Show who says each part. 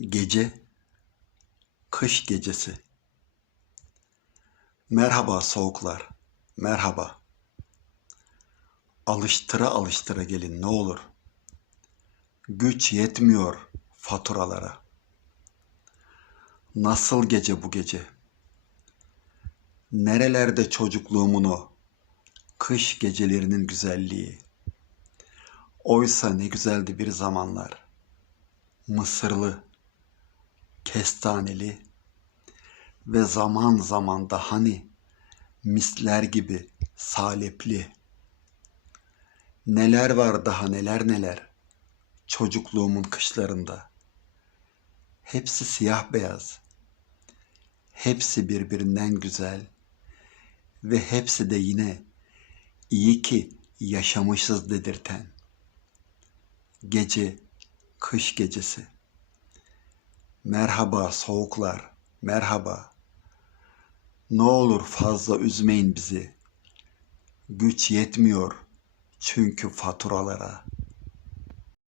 Speaker 1: Gece, kış gecesi. Merhaba soğuklar, merhaba. Alıştıra alıştıra gelin ne olur. Güç yetmiyor faturalara. Nasıl gece bu gece? Nerelerde çocukluğumun o kış gecelerinin güzelliği? Oysa ne güzeldi bir zamanlar. Mısırlı, kestaneli ve zaman zaman da hani misler gibi salepli. Neler var daha neler neler çocukluğumun kışlarında. Hepsi siyah beyaz. Hepsi birbirinden güzel ve hepsi de yine iyi ki yaşamışız dedirten. Gece, kış gecesi. Merhaba soğuklar, merhaba. Ne olur fazla üzmeyin bizi. Güç yetmiyor çünkü faturalara.